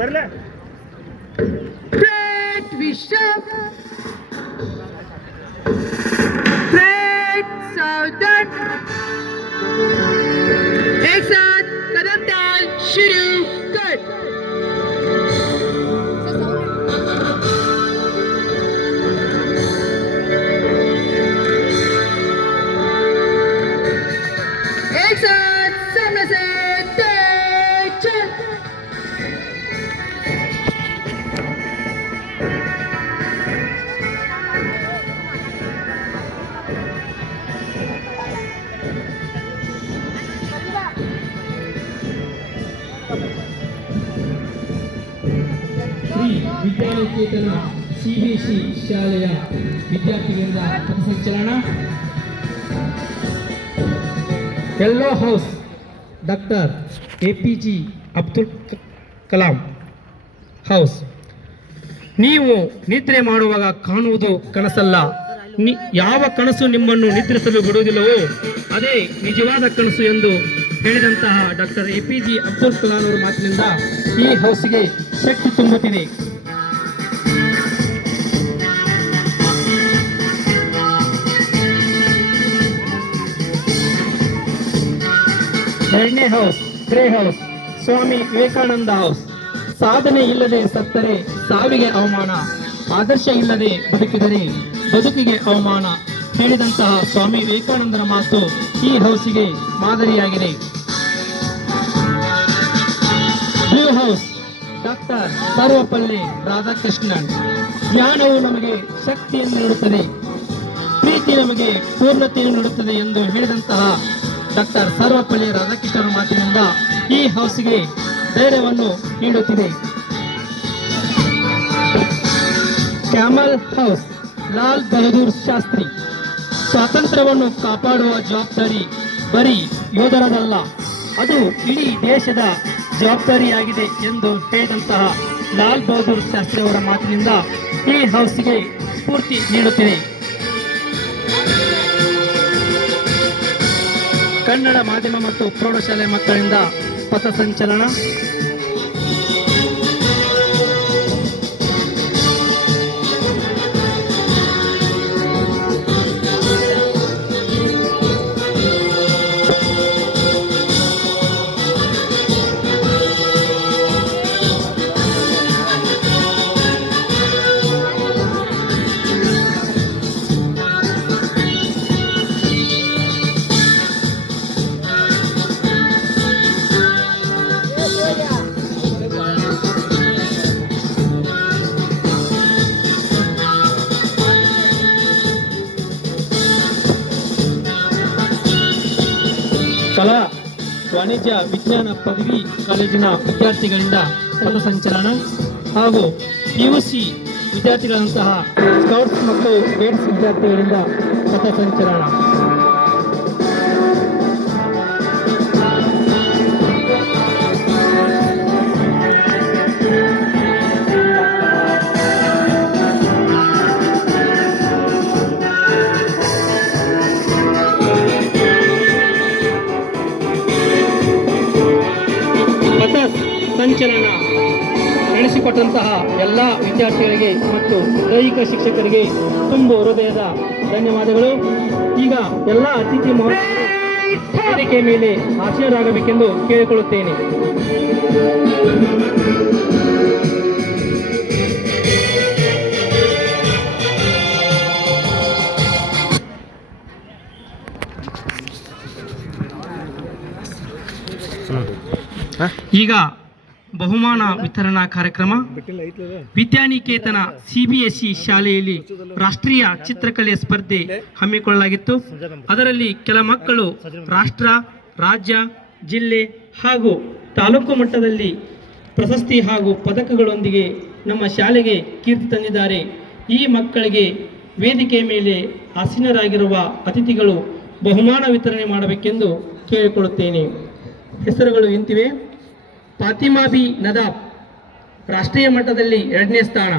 ಬರಲೇ Bishop, Fred Southern, एक साथ कदम ताल शुरू कर। एक साथ सामने से तेज चल। ಶ್ರೀ ವಿದ್ಯಾನಿಕೇತನ ಸಿಬಿಎಸ್ಇ ಶಾಲೆಯ ವಿದ್ಯಾರ್ಥಿಗಳಿಂದ ಪಥಸಂಚಲನ. Yellow house doctor APJ Abdul Kalam house. ನೀವು ನಿದ್ರೆ ಮಾಡುವಾಗ ಕಾಣುವುದು ಕನಸಲ್ಲ, ಯಾವ ಕನಸು ನಿಮ್ಮನ್ನು ನಿದ್ರಿಸಲು ಬಿಡುವುದಿಲ್ಲವೋ ಅದೇ ನಿಜವಾದ ಕನಸು ಎಂದು ಹೇಳಿದಂತಹ ಡಾಕ್ಟರ್ APJ ಅಬ್ದುಲ್ ಕಲಾಂ ಅವರ ಮಾತಿನಿಂದ ಈ ಹೌಸ್ಗೆ ಶಕ್ತಿ ತುಂಬುತ್ತಿದೆ. ಎರಡನೇ house grey house, Swami Vivekananda house. ಸಾಧನೆ ಇಲ್ಲದೆ ಸತ್ತರೆ ಸಾವಿಗೆ ಅವಮಾನ, ಆದರ್ಶ ಇಲ್ಲದೆ ಬದುಕಿದರೆ ಬದುಕಿಗೆ ಅವಮಾನ ಹೇಳಿದಂತಹ ಸ್ವಾಮಿ ವಿವೇಕಾನಂದರ ಮಾತು ಈ ಹೌಸಿಗೆ ಮಾದರಿಯಾಗಿದೆ. Blue house doctor Sarvepalli Radhakrishnan. ಜ್ಞಾನವು ನಮಗೆ ಶಕ್ತಿಯನ್ನು ನೀಡುತ್ತದೆ, ಪ್ರೀತಿ ನಮಗೆ ಪೂರ್ಣತೆಯನ್ನು ನೀಡುತ್ತದೆ ಎಂದು ಹೇಳಿದಂತಹ ಡಾಕ್ಟರ್ ಸರ್ವಪಲ್ಲಿ ರಾಧಾಕೃಷ್ಣನ ಮಾತಿನಿಂದ ಈ ಹೌಸ್ಗೆ ಧೈರ್ಯವನ್ನು ನೀಡುತ್ತಿದೆ. Camel house Lal Bahadur Shastri. ಸ್ವಾತಂತ್ರ್ಯವನ್ನು ಕಾಪಾಡುವ ಜವಾಬ್ದಾರಿ ಬರೀ ಯೋಧರದಲ್ಲ, ಅದು ಇಡೀ ದೇಶದ ಜವಾಬ್ದಾರಿಯಾಗಿದೆ ಎಂದು ಹೇಳಿದಂತಹ ಲಾಲ್ ಬಹದ್ದೂರ್ ಶಾಸ್ತ್ರಿ ಅವರ ಮಾತಿನಿಂದ ಈ ಹೌಸ್ಗೆ ಸ್ಫೂರ್ತಿ ನೀಡುತ್ತಿದೆ. ಕನ್ನಡ ಮಾಧ್ಯಮ ಮತ್ತು ಪ್ರೌಢಶಾಲೆ ಮಕ್ಕಳಿಂದ ಪಥಸಂಚಲನ. ಕಲಾ ವಾಣಿಜ್ಯ ವಿಜ್ಞಾನ ಪದವಿ ಕಾಲೇಜಿನ ವಿದ್ಯಾರ್ಥಿಗಳಿಂದ ಪಥಸಂಚಲನ ಹಾಗೂ PUC ವಿದ್ಯಾರ್ಥಿಗಳಂತಹ ಸ್ಕೌಟ್ಸ್ ಮತ್ತು ಗೈಡ್ಸ್ ವಿದ್ಯಾರ್ಥಿಗಳಿಂದ ಪಥಸಂಚಲನ. ಸಂಚಲನ ನಡೆಸಿಕೊಟ್ಟಂತಹ ಎಲ್ಲ ವಿದ್ಯಾರ್ಥಿಗಳಿಗೆ ಮತ್ತು ದೈಹಿಕ ಶಿಕ್ಷಕರಿಗೆ ತುಂಬು ಹೃದಯದ ಧನ್ಯವಾದಗಳು. ಈಗ ಎಲ್ಲ ಅತಿಥಿ ವೇದಿಕೆ ಮೇಲೆ ಆಶೀರ್ವಾದರಾಗಬೇಕೆಂದು ಕೇಳಿಕೊಳ್ಳುತ್ತೇನೆ. ಈಗ ಬಹುಮಾನ ವಿತರಣಾ ಕಾರ್ಯಕ್ರಮ. ವಿದ್ಯಾನಿಕೇತನ CBSE ಶಾಲೆಯಲ್ಲಿ ರಾಷ್ಟ್ರೀಯ ಚಿತ್ರಕಲೆ ಸ್ಪರ್ಧೆ ಹಮ್ಮಿಕೊಳ್ಳಲಾಗಿತ್ತು. ಅದರಲ್ಲಿ ಕೆಲ ಮಕ್ಕಳು ರಾಷ್ಟ್ರ, ರಾಜ್ಯ, ಜಿಲ್ಲೆ ಹಾಗೂ ತಾಲೂಕು ಮಟ್ಟದಲ್ಲಿ ಪ್ರಶಸ್ತಿ ಹಾಗೂ ಪದಕಗಳೊಂದಿಗೆ ನಮ್ಮ ಶಾಲೆಗೆ ಕೀರ್ತಿ ತಂದಿದ್ದಾರೆ. ಈ ಮಕ್ಕಳಿಗೆ ವೇದಿಕೆ ಮೇಲೆ ಆಸೀನರಾಗಿರುವ ಅತಿಥಿಗಳು ಬಹುಮಾನ ವಿತರಣೆ ಮಾಡಬೇಕೆಂದು ಕೇಳಿಕೊಳ್ಳುತ್ತೇನೆ. ಹೆಸರುಗಳು ಇಂತಿವೆ. ಫಾತಿಮಾ ಬಿ ನದಾಫ್ ರಾಷ್ಟ್ರೀಯ ಮಟ್ಟದಲ್ಲಿ 2ನೇ ಸ್ಥಾನ,